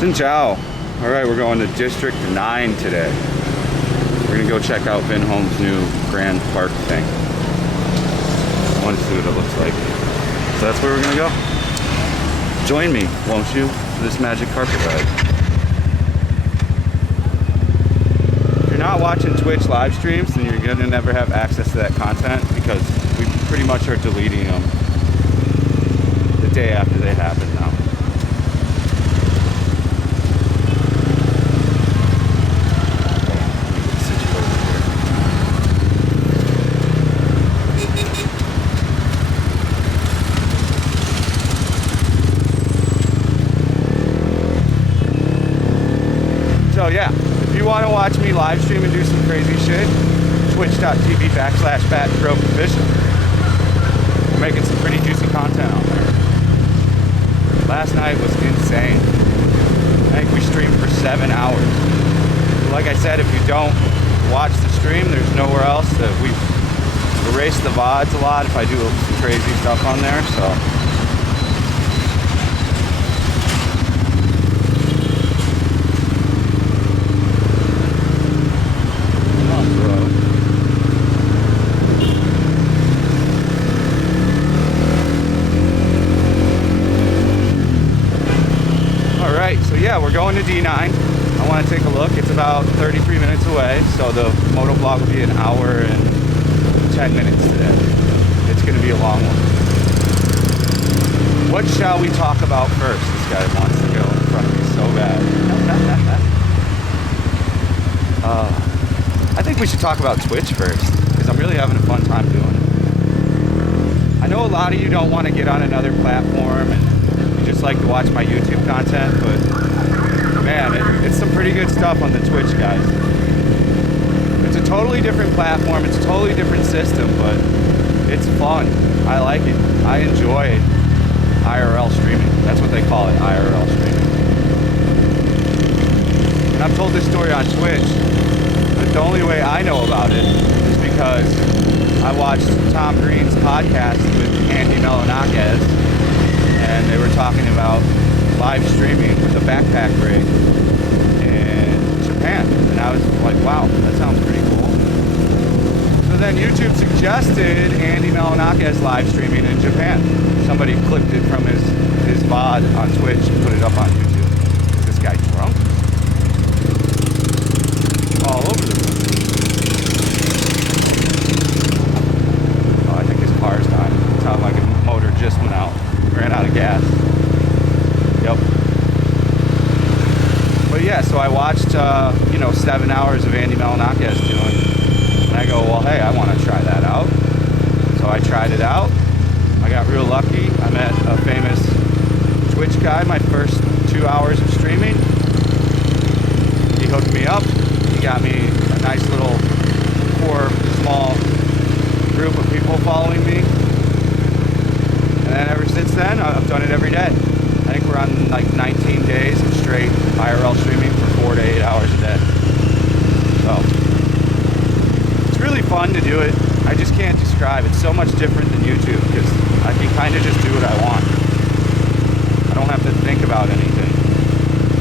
Xin chào. Alright, we're going to District 9 today. We're going to go check out Vinhome's new Grand Park thing. I want to see what it looks like. So that's where we're going to go. Join me, won't you, for this magic carpet ride. If you're not watching Twitch live streams, then you're going to never have access to that content because we pretty much are deleting them the day after they happen now. So yeah, if you want to watch me live stream and do some crazy shit, twitch.tv/BatBrokeOfficial. We're making some pretty juicy content out there. Last night was insane. I think we streamed for 7 hours. Like I said, if you don't watch the stream, there's nowhere else. We've erased the VODs a lot if I do some crazy stuff on there, so. Yeah, we're going to D9. I want to take a look. It's about 33 minutes away, so the moto vlog will be an hour and 10 minutes today. It's going to be a long one. What shall we talk about first? This guy wants to go in front of me so bad. I think we should talk about Twitch first, because I'm really having a fun time doing it. I know a lot of you don't want to get on another platform and you just like to watch my YouTube content, but man, it's some pretty good stuff on the Twitch, guys. It's a totally different platform. It's a totally different system, but it's fun. I like it. I enjoy IRL streaming. That's what they call it, IRL streaming. And I've told this story on Twitch, but the only way I know about it is because I watched Tom Green's podcast with Andy Melanakes, and they were talking about live streaming with a backpack rig in Japan, and I was like, wow, that sounds pretty cool. So then YouTube suggested Andy Melanakes live streaming in Japan. Somebody clipped it from his VOD on Twitch and put it up on YouTube. Is this guy drunk? All over the place. Oh, I think his car's dying. It sounded like a motor just went out. Ran out of gas. Yep. But yeah, so I watched, 7 hours of Andy Melanakes doing, and I go, well, hey, I want to try that out. So I tried it out. I got real lucky. I met a famous Twitch guy my first 2 hours of streaming. He hooked me up. He got me a nice little core, small group of people following me. And then ever since then, I've done it every day. I think we're on like 19 days of straight IRL streaming for 4 to 8 hours a day. So, it's really fun to do it. I just can't describe. It's so much different than YouTube because I can kind of just do what I want. I don't have to think about anything.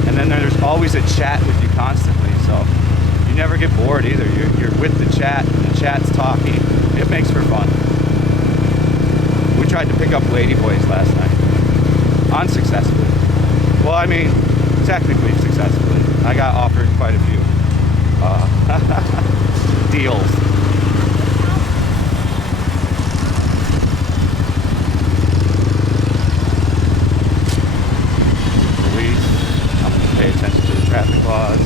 And then there's always a chat with you constantly, so you never get bored either. You're with the chat, and the chat's talking. It makes for fun. We tried to pick up ladyboys last night. Unsuccessfully. Well, I mean, technically successfully. I got offered quite a few deals. Police. I'm going to pay attention to the traffic laws.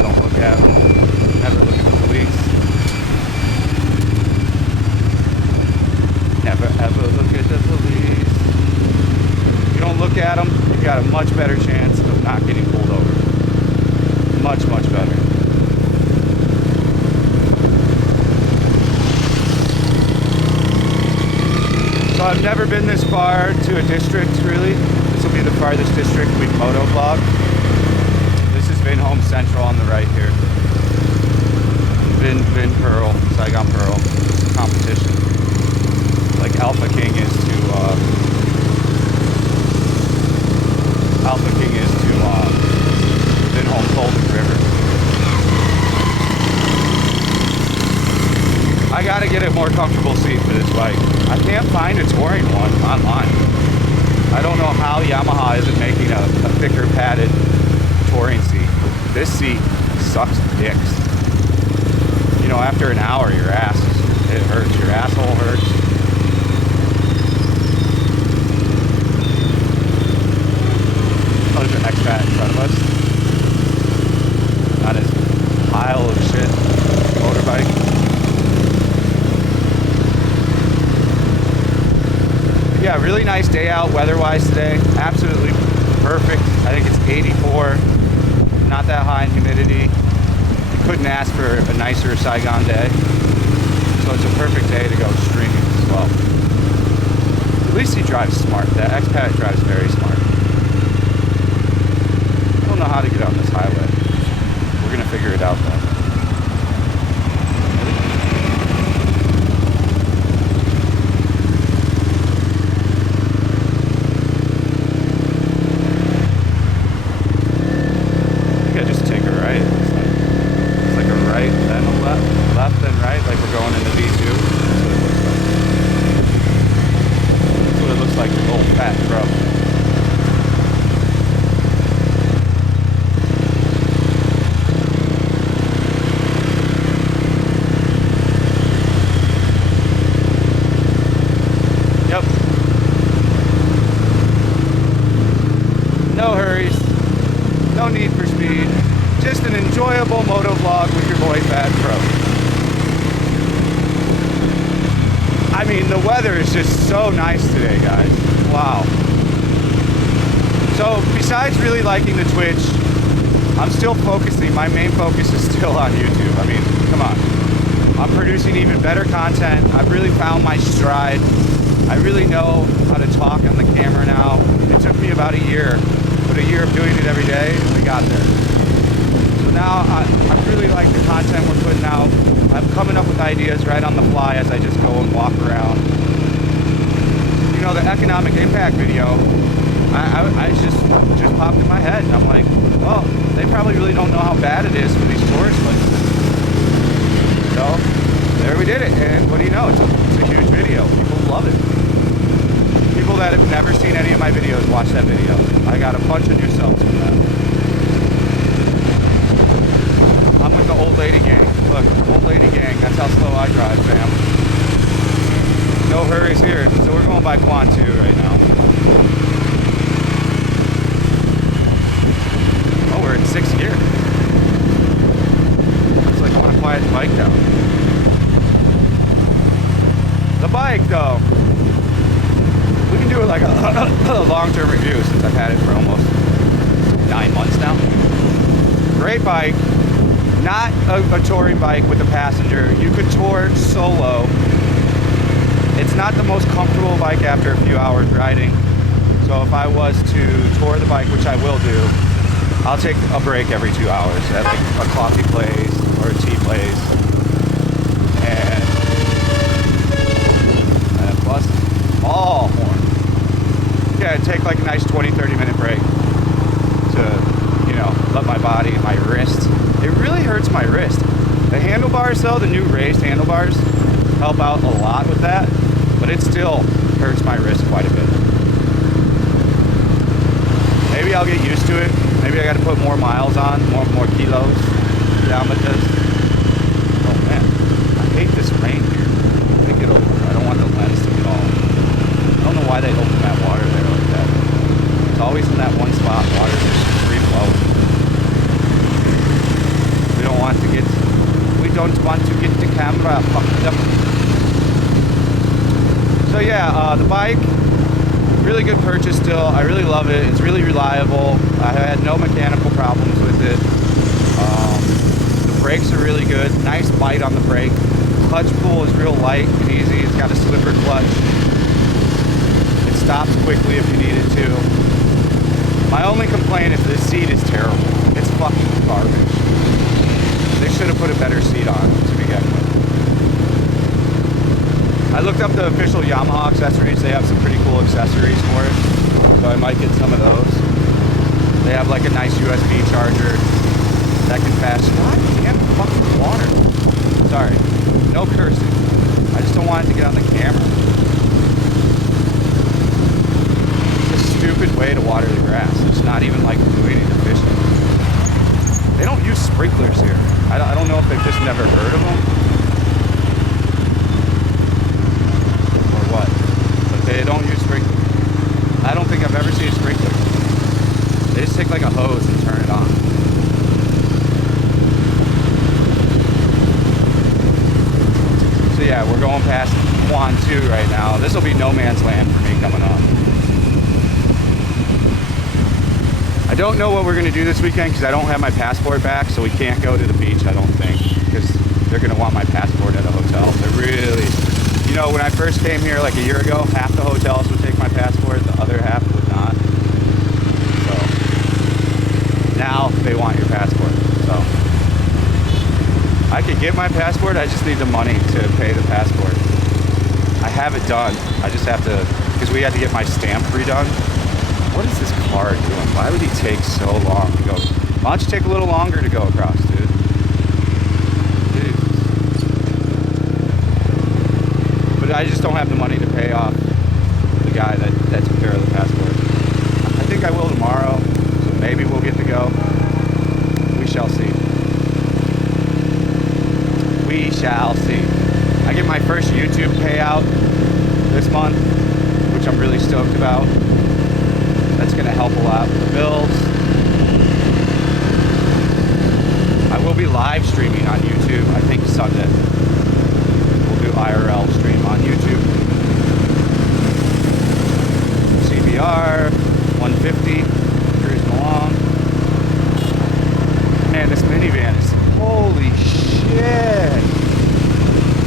Don't look at them. Never look at the police. Never ever look at the police. If you don't look at them, you've got a much better chance of not getting pulled over. Much, much better. So I've never been this far to a district, really. This will be the farthest district we've moto vlogged. This is Vinhome Central on the right here. Vin Pearl, Saigon Pearl competition. Like Alpha King is to find a touring one online. I don't know how Yamaha isn't making a thicker padded touring seat. This seat sucks dicks. You know, after an hour, your ass, it hurts. Your asshole hurts. Oh, there's an expat in front of us. On his pile of shit motorbike. Yeah, really nice day out weather-wise today. Absolutely perfect. I think it's 84. Not that high in humidity. You couldn't ask for a nicer Saigon day. So it's a perfect day to go streaming as well. At least he drives smart. That expat drives very smart. I don't know how to get on this highway. We're gonna figure it out though. No hurries, no need for speed, just an enjoyable moto vlog with your boy Fat Pro. I mean, the weather is just so nice today, guys. Wow. So besides really liking the Twitch, I'm still focusing, my main focus is still on YouTube. I mean, come on. I'm producing even better content. I've really found my stride. I really know how to talk on the camera now. It took me about a year. But a year of doing it every day, and we got there. So now I really like the content we're putting out. I'm coming up with ideas right on the fly as I just go and walk around. You know, the economic impact video, I just popped in my head. And I'm like, well, they probably really don't know how bad it is for these tourist places. So there we did it, and what do you know? It's a huge video. People love it. People that have never seen any of my videos watch that video. I got a bunch of new subs from that. I'm with the old lady gang. Look, old lady gang. That's how slow I drive, fam. No hurries here. So we're going by Quan 2 right now. Oh, we're in 6th gear. Looks like I want to quiet the bike down. The bike, though. We can do it like a long-term review since I've had it for almost 9 months now. Great bike. Not a touring bike with a passenger. You could tour solo. It's not the most comfortable bike after a few hours riding. So if I was to tour the bike, which I will do, I'll take a break every 2 hours at like a coffee place or a tea place. And plus all horn. Yeah, take like a nice 20-30 minute break to, you know, let my body, my wrist. It really hurts my wrist. The handlebars though, the new raised handlebars, help out a lot with that, but it still hurts my wrist quite a bit. Maybe I'll get used to it. Maybe I got to put more miles on, more kilos down with this. Oh man, I hate this rain here. I think it'll, I don't want the lens to get all, I don't know why they open that water there like that. It's always in that one spot, water just free flowing. We don't want to get the camera fucked up. So yeah, the bike, really good purchase still. I really love it. It's really reliable. I had no mechanical problems with it. The brakes are really good. Nice bite on the brake. Clutch pull is real light and easy. It's got a slipper clutch. It stops quickly if you need it to. My only complaint is this seat is terrible. It's fucking garbage. They should have put a better seat on to begin with. I looked up the official Yamaha accessories. They have some pretty cool accessories for it. So I might get some of those. They have like a nice USB charger that can fast. God damn fucking water. Sorry. No cursing. I just don't want it to get on the camera. stupid way to water the grass. It's not even like doing it efficient. They don't use sprinklers here. I don't know if they've just never heard of them or what, but they don't use sprinklers. I don't think I've ever seen a sprinkler. They just take like a hose and turn it on. So yeah, we're going past Quan 2 right now. This will be no man's land for me coming up. I don't know what we're gonna do this weekend because I don't have my passport back, so we can't go to the beach, I don't think, because they're gonna want my passport at a hotel. They're really, you know, when I first came here like a year ago, half the hotels would take my passport, the other half would not. So now they want your passport. So I could get my passport, I just need the money to pay the passport. I have it done. I just have to, because we had to get my stamp redone. What is this car doing? Why would he take so long to go? Why don't you take a little longer to go across, dude? But I just don't have the money to pay off the guy that took care of the passport. I think I will tomorrow, so maybe we'll get to go. We shall see. We shall see. I get my first YouTube payout this month, which I'm really stoked about. That's going to help a lot with the bills. I will be live streaming on YouTube, I think Sunday. We'll do IRL stream on YouTube. CBR 150, cruising along. Man, this minivan is, holy shit.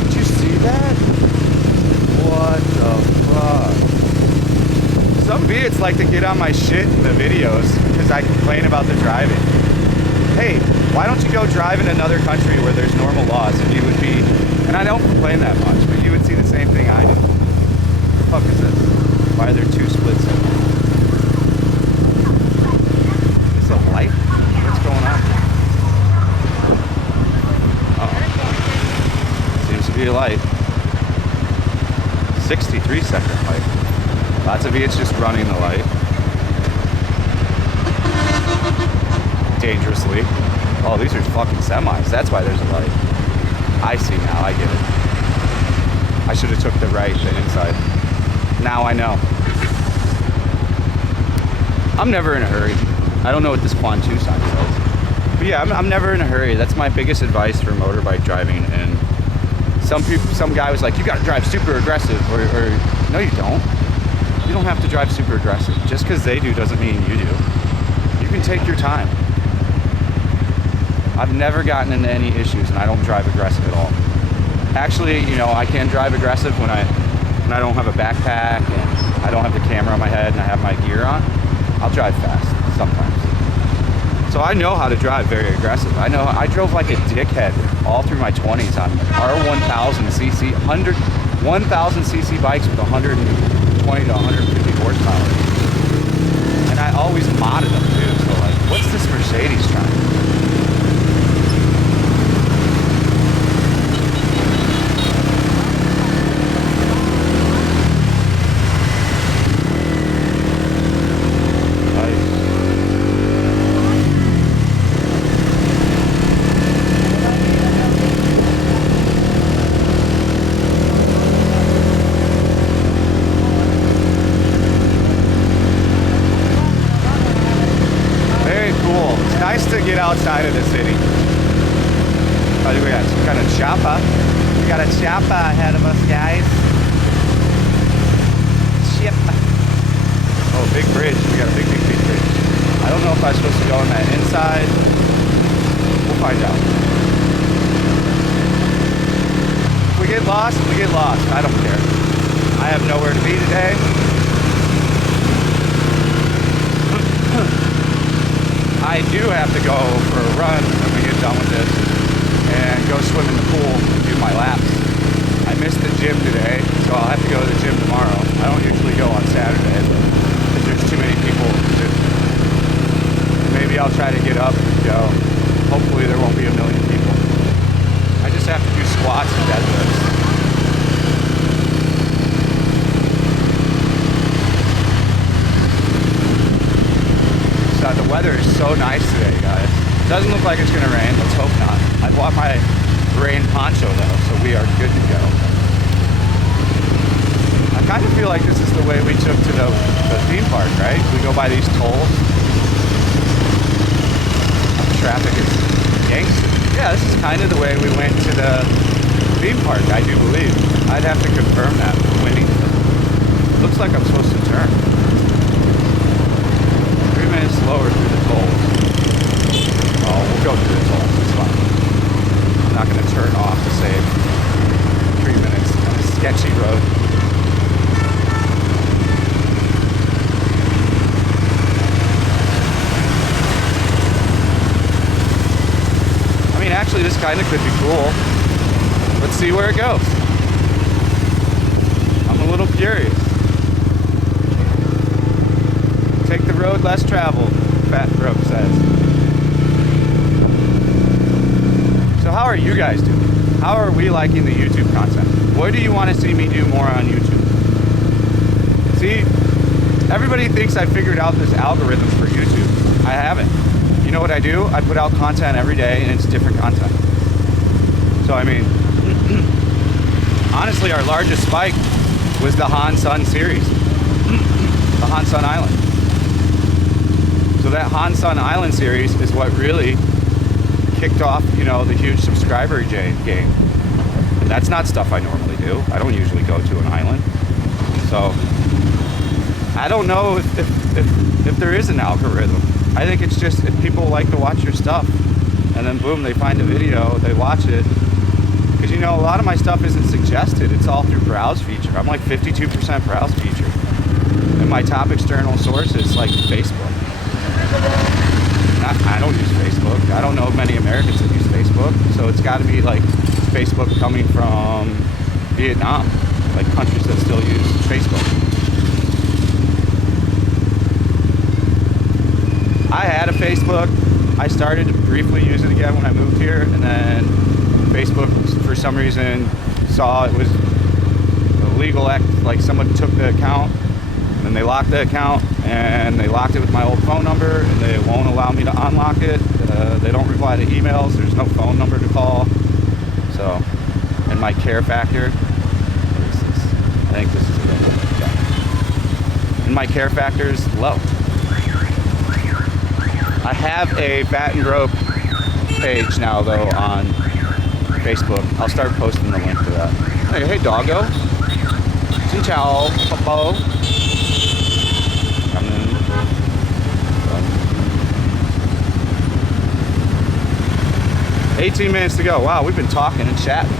Did you see that? What the fuck? Some idiots like to get on my shit in the videos because I complain about the driving. Hey, why don't you go drive in another country where there's normal laws and you would be, and I don't complain that much, but you would see the same thing I do. What the fuck is this? Why are there two splits in there? Is it a light? What's going on? Oh. Seems to be a light. 63-second light. Lots of idiots just running the light. Dangerously. Oh, these are fucking semis. That's why there's a light. I see now. I get it. I should have took the right, the inside. Now I know. I'm never in a hurry. I don't know what this Quan 2 sign says. But yeah, I'm never in a hurry. That's my biggest advice for motorbike driving. And some guy was like, you gotta drive super aggressive. Or no, you don't. You don't have to drive super aggressive. Just because they do doesn't mean you do. You can take your time. I've never gotten into any issues and I don't drive aggressive at all. Actually, you know, I can drive aggressive when I don't have a backpack and I don't have the camera on my head and I have my gear on. I'll drive fast sometimes. So I know how to drive very aggressive. I drove like a dickhead all through my 20s on R1000cc, 1000cc bikes with 120 to 150 horsepower. And I always modded them too, so like, what's this Mercedes trying to do? Get outside of the city. Oh, we got some kind of chopper. We got a chopper ahead of us, guys. Ship. Oh, big bridge. We got a big bridge. I don't know if I'm supposed to go on that inside. We'll find out. If we get lost, we get lost. I don't care. I have nowhere to be today. I do have to go for a run when we get done with this and go swim in the pool and do my laps. I missed the gym today, so I'll have to go to the gym tomorrow. I don't usually go on Saturday, but if there's too many people, maybe I'll try to get up and go. Hopefully there won't be a million people. I just have to do squats and deadlifts. the weather is so nice today, guys. It doesn't look like it's gonna rain. Let's hope not. I bought my rain poncho though, so we are good to go. I kind of feel like this is the way we took to the theme park, right? We go by these tolls. The traffic is gangster. Yeah, this is kind of the way we went to the theme park, I do believe. I'd have to confirm that from Winnie. Looks like I'm supposed to turn. 3 minutes slower through the tolls. Oh, we'll go through the tolls, it's fine. I'm not gonna turn off to save 3 minutes on a sketchy road. I mean, actually, this kind of could be cool. Let's see where it goes. I'm a little curious. Take the road less traveled, Fat Broke says. So how are you guys doing? How are we liking the YouTube content? What do you want to see me do more on YouTube? See, everybody thinks I figured out this algorithm for YouTube. I haven't. You know what I do? I put out content every day and it's different content. So I mean, honestly, our largest spike was the Han Sun series, the Han Sun Island. So that Han Sun Island series is what really kicked off, you know, the huge subscriber game. And that's not stuff I normally do. I don't usually go to an island. So I don't know if there is an algorithm. I think it's just if people like to watch your stuff, and then boom, they find a video, they watch it. Because, you know, a lot of my stuff isn't suggested. It's all through browse feature. I'm like 52% browse feature. And my top external source is like Facebook. I don't use Facebook. I don't know many Americans that use Facebook. So it's got to be like Facebook coming from Vietnam, like countries that still use Facebook. I had a Facebook. I started to briefly use it again when I moved here, and then Facebook, for some reason, saw it was a legal act, like someone took the account, and then they locked the account, and they locked it with my old phone number, and they won't allow me to unlock it. They don't reply to emails. There's no phone number to call. So, and my care factor, what is this? I think this is a little, yeah. And my care factor is low. I have a Fat and Broke page now, though, on Facebook. I'll start posting the link to that. Hey doggo. Xin chào, Popo. 18 minutes to go. Wow, we've been talking and chatting.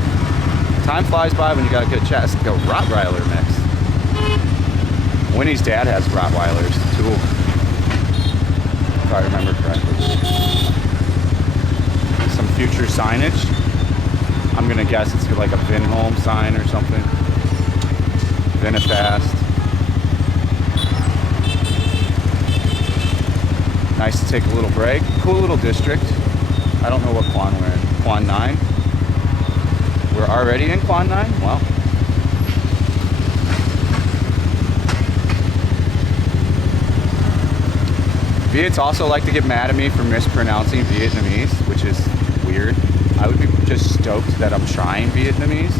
Time flies by when you got a good chat. It's like a Rottweiler mix. Winnie's dad has Rottweilers, too. If I remember correctly. Some future signage. I'm gonna guess it's like a Vinhome sign or something. Vinifast. Nice to take a little break. Cool little district. I don't know what Quan we're in. Quan 9. We're already in Quan 9? Wow. Viets also like to get mad at me for mispronouncing Vietnamese, which is weird. I would be just stoked that I'm trying Vietnamese.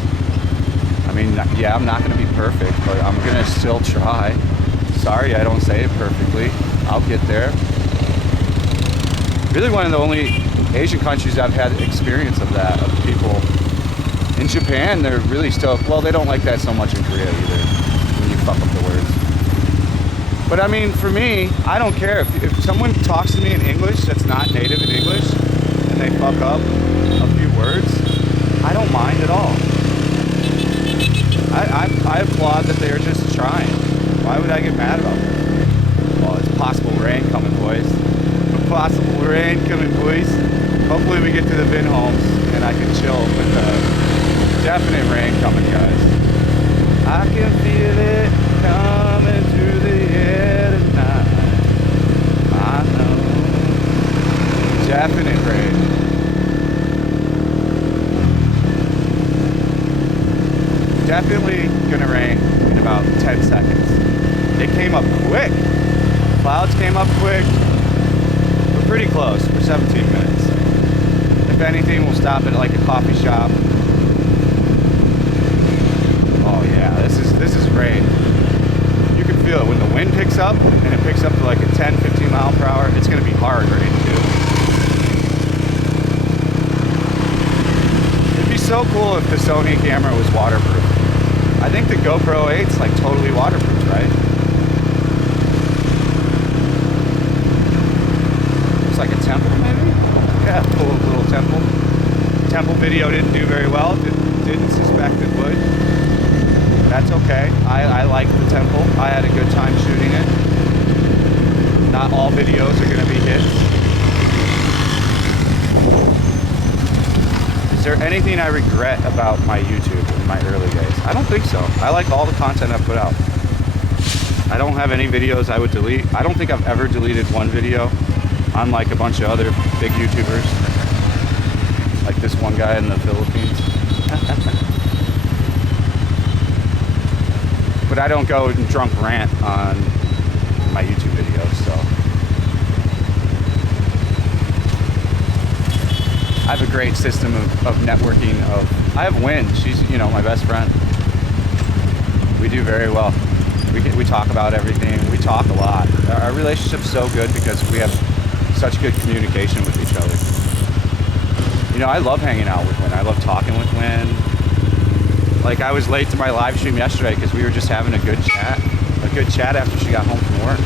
I mean, yeah, I'm not going to be perfect, but I'm going to still try. Sorry I don't say it perfectly. I'll get there. Really one of the only Asian countries I've had experience of that, of people. In Japan, they're really stoked. Well, they don't like that so much in Korea either, when you fuck up the words. But I mean, for me, I don't care. If someone talks to me in English that's not native in English, and they fuck up a few words, I don't mind at all. I applaud that they're just trying. Why would I get mad about that? Well, it's possible rain coming, boys. Possible rain coming, boys. Hopefully we get to the Vinhomes and I can chill with the definite rain coming, guys. I can feel it coming through the air tonight. I know. Definite rain. Definitely gonna rain in about 10 seconds. It came up quick. Clouds came up quick. pretty close for 17 minutes. If anything, we'll stop at like a coffee shop. Oh yeah, this is great. You can feel it when the wind picks up, and it picks up to like a 10, 15 mile per hour. It's gonna be hard rain too. It'd be so cool if the Sony camera was waterproof. I think the GoPro 8's like totally waterproof, right? It's like a temple maybe? Yeah, cool little temple. Temple video didn't do very well. Didn't suspect it would. That's okay. I like the temple. I had a good time shooting it. Not all videos are gonna be hits. Is there anything I regret about my YouTube in my early days? I don't think so. I like all the content I put out. I don't have any videos I would delete. I don't think I've ever deleted one video, unlike a bunch of other big YouTubers. Like this one guy in the Philippines. But I don't go and drunk rant on my YouTube videos, so. I have a great system of networking I have Wynn, she's, you know, my best friend. We do very well. We talk about everything, we talk a lot. Our relationship's so good because we have such good communication with each other. You know, I love hanging out with Wynn, I love talking with Wynn. Like, I was late to my live stream yesterday because we were just having a good chat after she got home from work.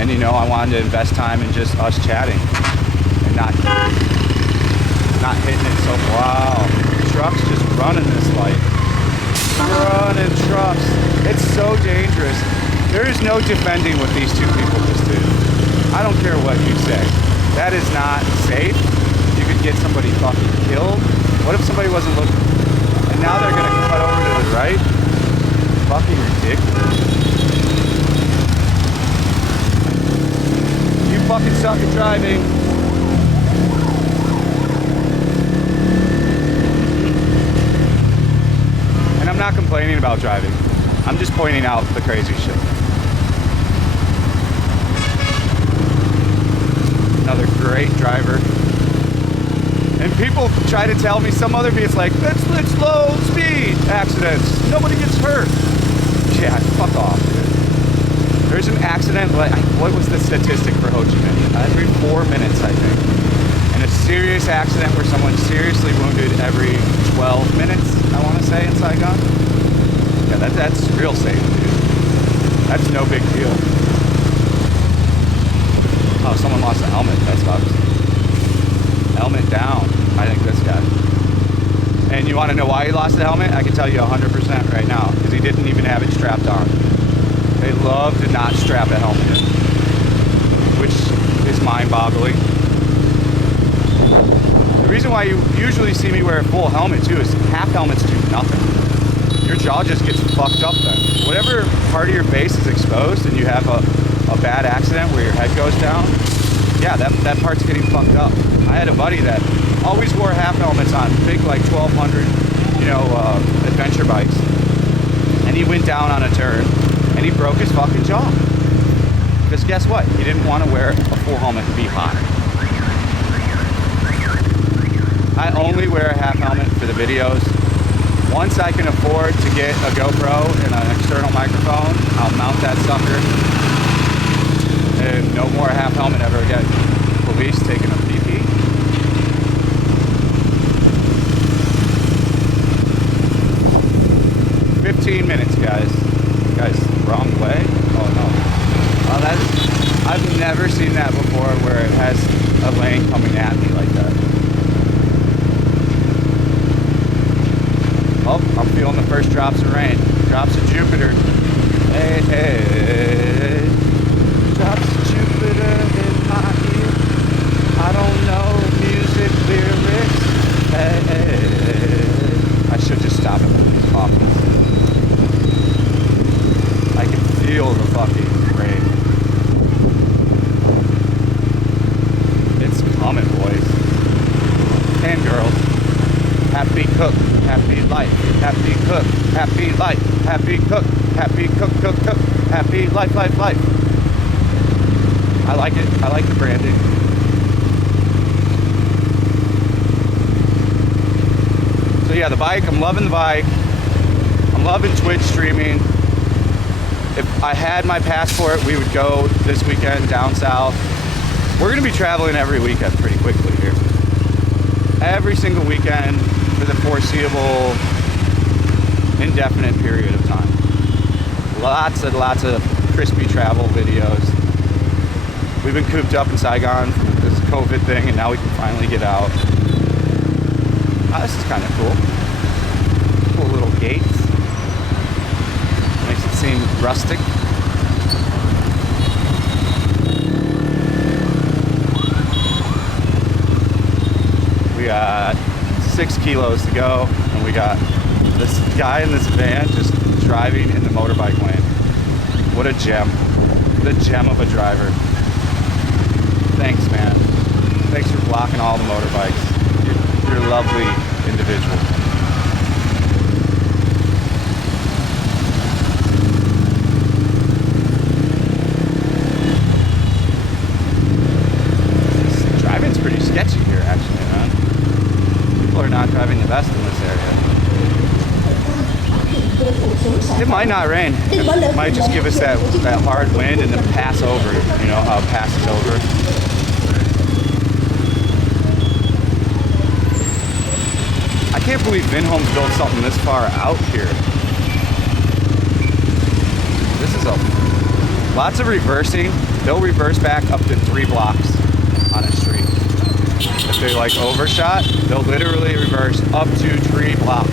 And, you know, I wanted to invest time in just us chatting and not hitting it so, wow, trucks just running this light. Running trucks. It's so dangerous. There is no defending what these two people just did. I don't care what you say. That is not safe. You could get somebody fucking killed. What if somebody wasn't looking? And now they're gonna cut over to the right? Fucking ridiculous. You fucking suck at driving. And I'm not complaining about driving. I'm just pointing out the crazy shit. Another great driver. And people try to tell me, some other people, it's like, it's low speed accidents. Nobody gets hurt. Yeah, fuck off, dude. There's an accident, like, what was the statistic for Ho Chi Minh? Every 4 minutes, I think. And a serious accident where someone's seriously wounded every 12 minutes, I want to say, in Saigon. Yeah, that's real safe, dude. That's no big deal. Oh, someone lost a helmet. That sucks. Helmet down. I think this guy. And you want to know why he lost the helmet? I can tell you 100% right now. Because he didn't even have it strapped on. They love to not strap a helmet in. Which is mind-boggling. The reason why you usually see me wear a full helmet too is half helmets do nothing. Your jaw just gets fucked up then. Whatever part of your face is exposed and you have a bad accident where your head goes down, yeah, that part's getting fucked up. I had a buddy that always wore half helmets on big, like 1200, you know, adventure bikes. And he went down on a turn and he broke his fucking jaw. Because guess what? He didn't want to wear a full helmet and be hot. I only wear a half helmet for the videos. Once I can afford to get a GoPro and an external microphone, I'll mount that sucker. And no more half helmet ever again. Police taking a pee-pee. Minutes, guys. Guys, wrong way? Oh no. Oh, I've never seen that before where it has a lane coming at me like that. Oh, I'm feeling the first drops of rain. Drops of Jupiter. Hey, hey. Drops of Jupiter in my ear. I don't know music lyrics. Hey, hey. I should just stop it with these coffins. I can feel the fucking rain. It's coming, boys. And girls. Happy cook, happy life. Happy cook, happy life. Happy cook, happy cook, cook, cook. Happy life, life, life. I like it. I like the branding. So yeah, the bike, I'm loving the bike. I'm loving Twitch streaming. If I had my passport, we would go this weekend down south. We're gonna be traveling every weekend pretty quickly here. Every single weekend for the foreseeable, indefinite period of time. Lots and lots of crispy travel videos. We've been cooped up in Saigon from this COVID thing, and now we can finally get out. Oh, this is kind of cool. Cool little gates. Makes it seem rustic. We got 6 kilos to go, and we got this guy in this van just driving in the motorbike lane. What a gem. What a gem of a driver. Thanks, man. Thanks for blocking all the motorbikes. You're a lovely individual. Driving's pretty sketchy here, actually, man. People are not driving the best in this area. It might not rain. It might just give us that hard wind and then pass over. You know how it passes over. I can't believe Vinhome's built something this far out here. This is lots of reversing. They'll reverse back up to 3 blocks on a street. If they like overshot, they'll literally reverse up to 3 blocks.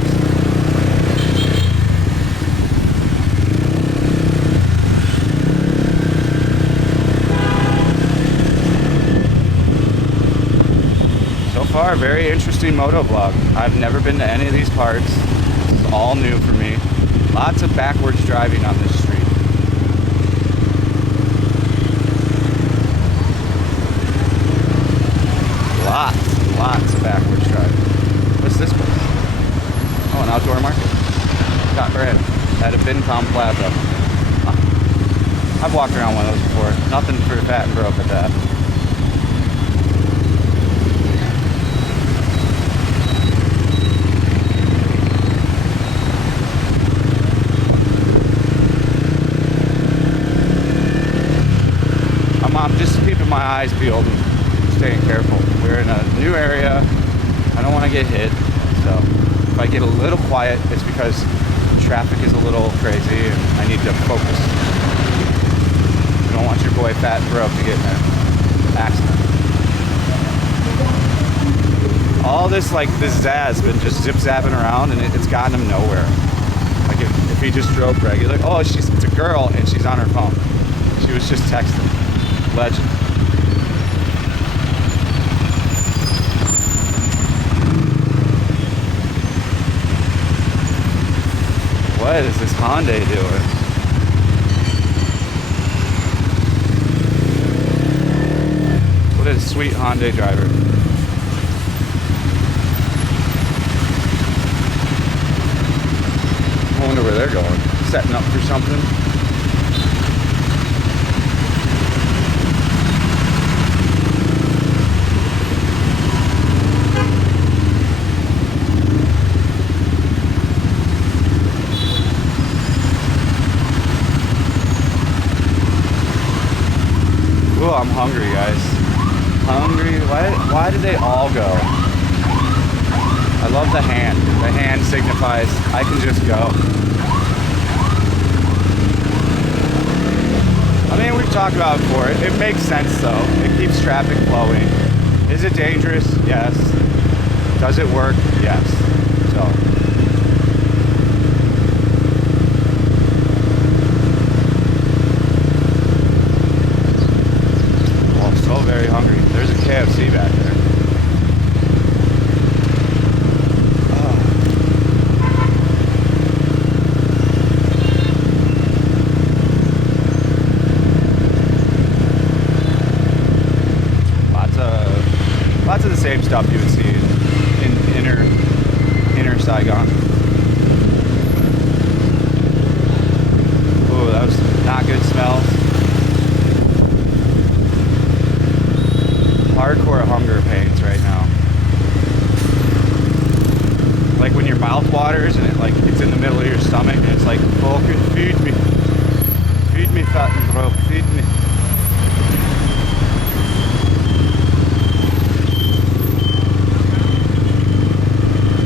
Far, very interesting moto vlog. I've never been to any of these parts. It's all new for me. Lots of backwards driving on this street. Lots of backwards driving. What's this place? Oh, an outdoor market. Got bread at a Vincom Plaza. I've walked around one of those before. Nothing for fat and broke at that. I'm just keeping my eyes peeled and staying careful. We're in a new area. I don't want to get hit. So if I get a little quiet, it's because traffic is a little crazy and I need to focus. You don't want your boy Fat and Broke to get in an accident. All this, like, this Zaz been just zip-zapping around and it's gotten him nowhere. Like if he just drove regular, oh, it's a girl and she's on her phone. She was just texting. Legend. What is this Hyundai doing? What a sweet Hyundai driver. I wonder where they're going. Setting up for something. Ooh, I'm hungry, guys. Hungry? Why did they all go? I love the hand. The hand signifies I can just go. I mean, we've talked about it before. It makes sense, though. It keeps traffic flowing. Is it dangerous? Yes. Does it work? Yes. So. Very hungry. There's a KFC back there. Lots of the same stuff you would see in inner Saigon. Ooh, that was not good smells. feed me.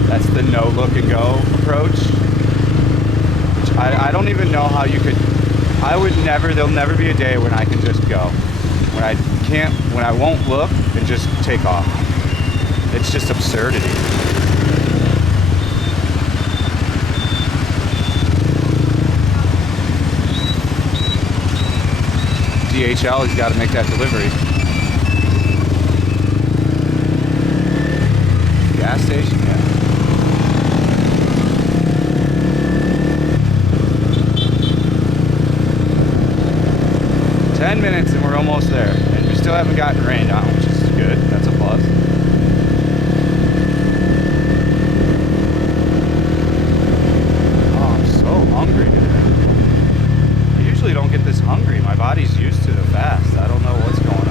That's the no look and go approach. Which I don't even know how you could. I would never. There'll never be a day when I can just go. When I can't. When I won't look and just take off. It's just absurdity. DHL, he's got to make that delivery. Gas station, yeah. Ten minutes and we're almost there. And we still haven't gotten rained on, which is good. That's a plus. Oh, I'm so hungry today. I usually don't get this hungry. My body's used to the fast. I don't know what's going on.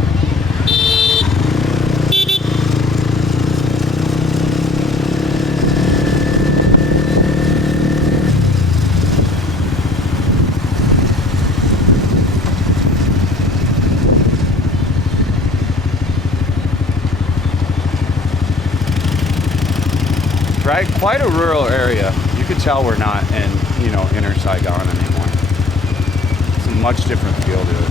Right, quite a rural area. You could tell we're not in, you know, inner Saigon anymore. It's a much different feel to it.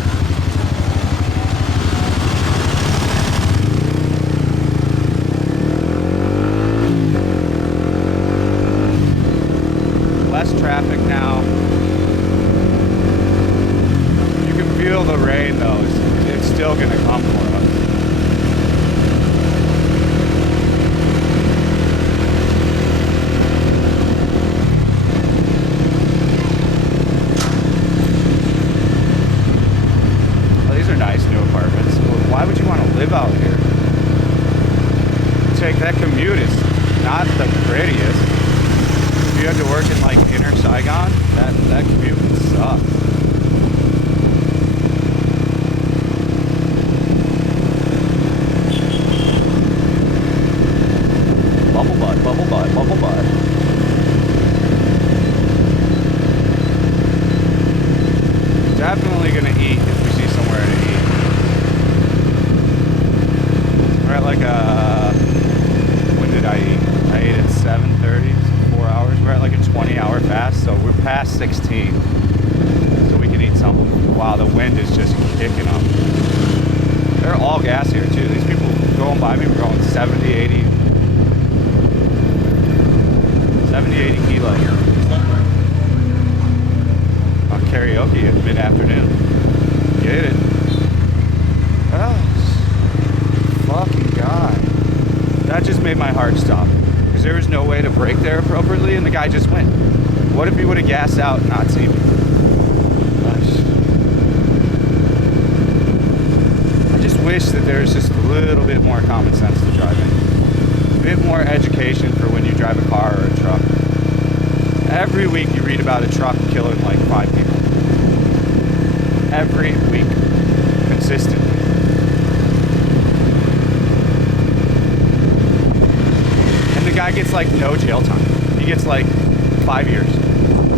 Less traffic now. You can feel the rain though. It's still gonna come for us. Live out here. That commute is not the prettiest. If you had to work in like inner Saigon, that commute would suck. Bubble butt, bubble butt, bubble butt. Definitely gonna eat if we see somewhere to eat. We're at like when did I eat? I ate at 7:30, 4 hours. We're at like a 20-hour fast, so we're past 16. So we can eat something. Wow, the wind is just kicking up. They're all gas here too. These people going by me were going 70, 80. 70, 80 kilos. On karaoke at mid-afternoon. Get it? Oh, fucking God. That just made my heart stop. Because there was no way to brake there appropriately, and the guy just went. What if he would have gassed out and not seen me? Gosh. I just wish that there was just a little bit more common sense to driving. A bit more education for when you drive a car or a truck. Every week you read about a truck killing like 5 people. Every week. Consistently. And the guy gets like no jail time. He gets like 5 years.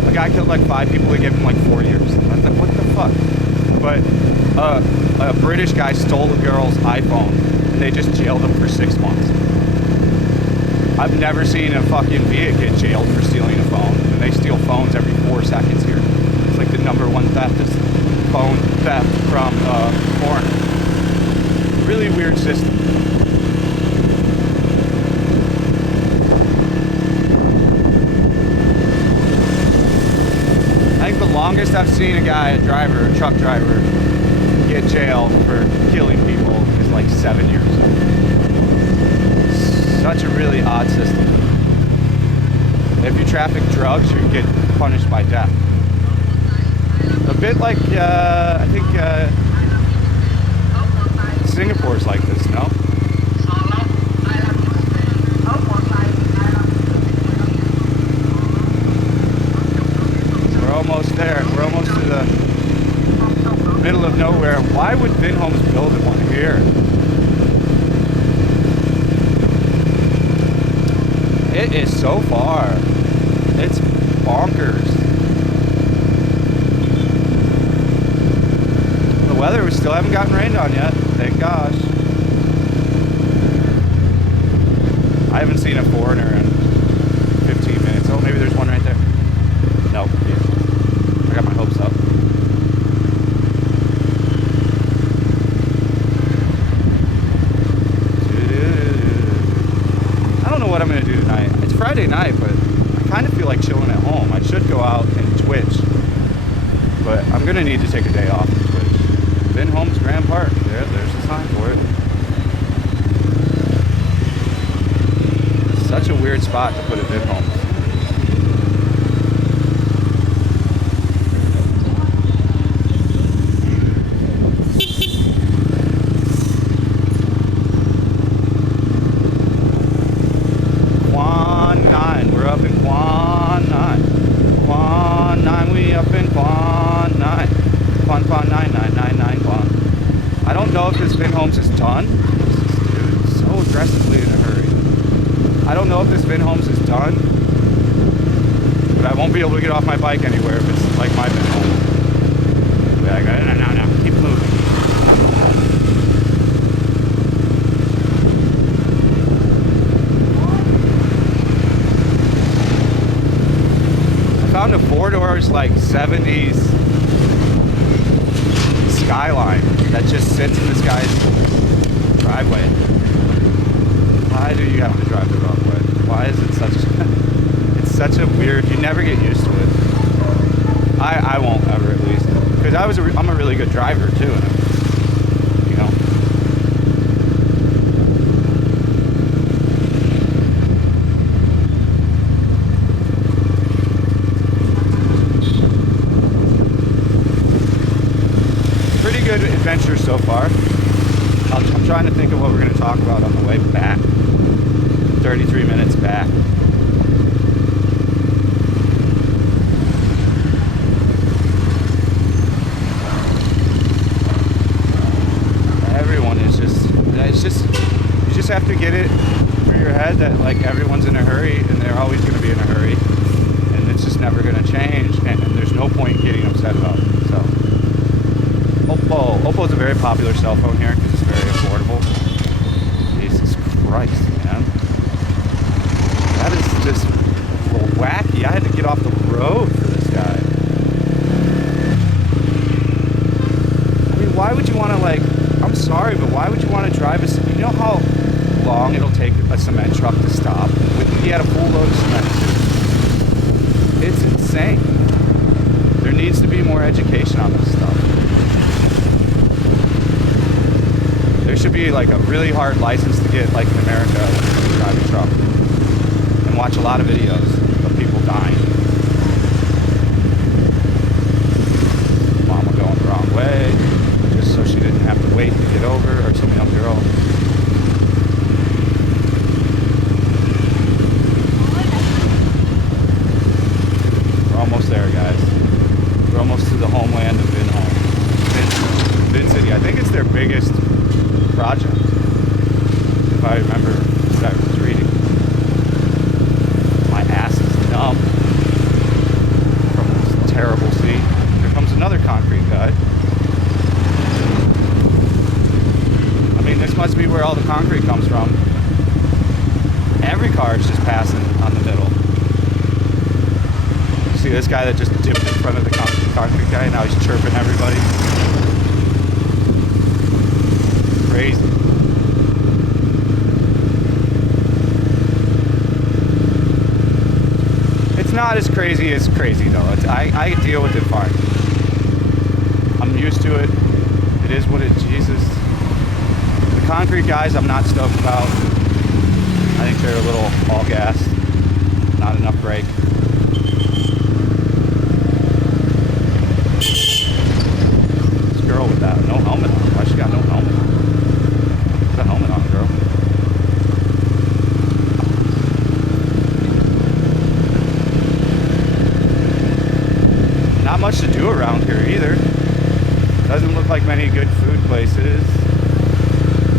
A guy killed like 5 people, they give him like 4 years. I was like, what the fuck? But a British guy stole a girl's iPhone and they just jailed him for 6 months. I've never seen a fucking Viet get jailed for stealing a phone. And they steal phones every 4 seconds here. It's like the #1 theft is phone theft from foreign. Really weird system. I think the longest I've seen a guy, a truck driver, get jailed for killing people is like 7 years. Such a really odd system. If you traffic drugs, you get punished by death. A bit like, I think Singapore's like this, no? We're almost there. We're almost to the middle of nowhere. Why would Vinhomes build one here? It is so far. It's bonkers. weather, we still haven't gotten rained on yet. Thank gosh. I haven't seen a foreigner in 15 minutes. Oh, maybe there's one right there. Nope. Yeah. I got my hopes up. I don't know what I'm going to do tonight. It's Friday night, but I kind of feel like chilling at home. I should go out and Twitch, but I'm going to need to take a day off from Twitch. Vin Homes Grand Park. There's the sign for it. Such a weird spot to put a Vin Homes. Be able to get off my bike anywhere if it's like my Vin home. Like, no, keep moving. I found a 4-doors like 70s Skyline that just sits in this guy's driveway. Why do you have to drive the wrong way? Why is it such a weird, you never get used to it. I won't ever, at least, because I'm a really good driver too, and you know. Pretty good adventure so far. I'm trying to think of what we're going to talk about on the way back. 33 minutes back. Have to get it through your head that like everyone's in a hurry and they're always going to be in a hurry and it's just never going to change and there's no point getting upset about it. So Oppo is a very popular cell phone here because it's very affordable. Jesus Christ, man, that is just a little wacky. I had to get off the road for this guy. I mean, why would you want to, like, I'm sorry, but why would you want to drive you know how long it'll take a cement truck to stop? He had a full load of cement too. It's insane. There needs to be more education on this stuff. There should be like a really hard license to get, like in America, when you drive a truck, and watch a lot of videos of people dying. Mama going the wrong way just so she didn't have to wait to get over, or some young girl. The homeland of Vin Home. Vin City. I think it's their biggest project, if I remember what I was reading. My ass is numb from this terrible sea. Here comes another concrete guy. I mean, this must be where all the concrete comes from. Every car is just passing on the middle. See this guy that just dipped in front of the concrete guy? Now he's chirping everybody. Crazy. It's not as crazy though. I deal with it fine. I'm used to it. It is what it is. Jesus. The concrete guys I'm not stoked about. I think they're a little all gas. Not enough brake. Girl with that no helmet on. Why she got no helmet on? Put a helmet on, girl. Not much to do around here either. Doesn't look like many good food places.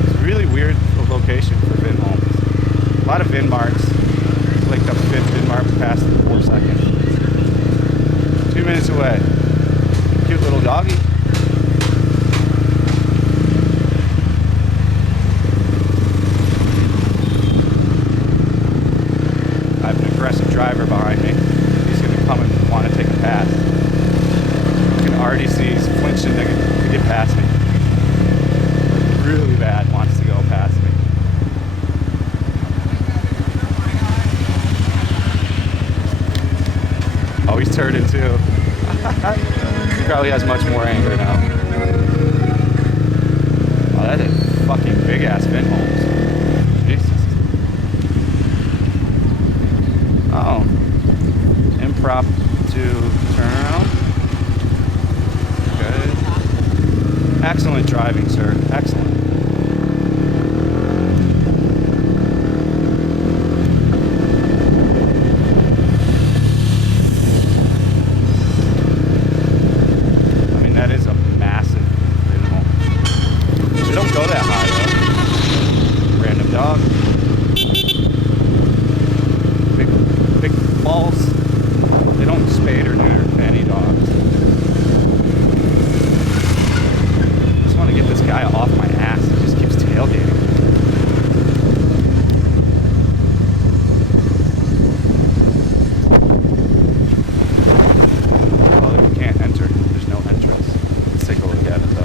It's a really weird location for Vin Homes. A lot of Vin marks. It's like the 5th Vin mark past in 4 seconds. 2 minutes away. Cute little doggy. really bad wants to go past me. Oh, he's turning too. He probably has much more anger now. Oh, that is fucking big ass fin holes. Jesus. Oh. Impromptu turnaround. Good. Excellent driving, sir. Excellent.